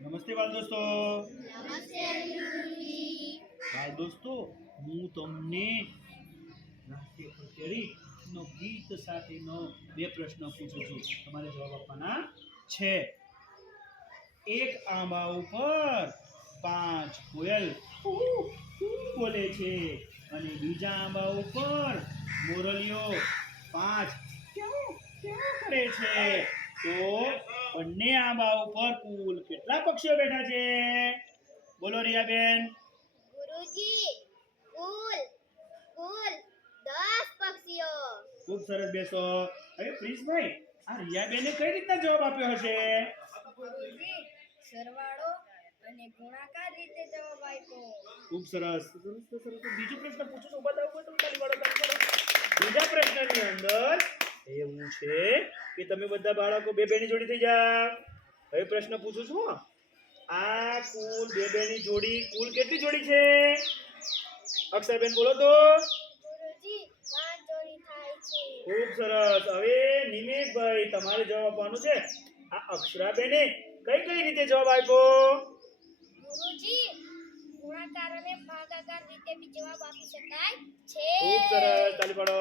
નમસ્તે બાળ દોસ્તો. બાળ દોસ્તો હું તમને રાષ્ટ્રીય કચેરીનો ગીત સાથેનો બે પ્રશ્ન પૂછું છું. તમારે જવાબ આપવાના છે. એક આંબા ઉપર પાંચ કોયલ બોલે છે અને બીજા આંબા ઉપર મોરલીઓ પાંચ. કરે છે? તો બંને આંબા ઉપર કુલ કેટલા પક્ષીઓ બેઠા છે? બોલો રિયાબેન. ગુરુજી કુલ કુલ 10 પક્ષીઓ. ખૂબ સરસ બેસો. હવે પ્રિન્સભાઈ આ રિયાબેને કઈ રીતના જવાબ આપ્યો હશે? ગુરુજી સરવાળો અને ગુણાકાર રીતે જવાબ આપ્યો. ખૂબ સરસ. તો બીજો પ્રશ્ન પૂછું છો ઊભા તાળી પાડો. બીજા પ્રશ્નની અંદર એવું છે કે તમે બધા બાળકો બે બેની જોડી થઈ જાઓ. હવે પ્રશ્ન પૂછું છું આ કુલ બે બેની જોડી કુલ કેટલી જોડી છે? અક્ષરબેન બોલો તો. ખૂબ સરસ. હવે નિમેશભાઈ તમારે જવાબ આપવાનું છે. આ અક્ષરાબેને કઈ કઈ રીતે જવાબ આપ્યો? ગુરુજી ગુણાકાર અને ભાગાકાર રીતે બી જવાબ આપી શકાય છે. ખૂબ સરસ. ચાલી પાડો.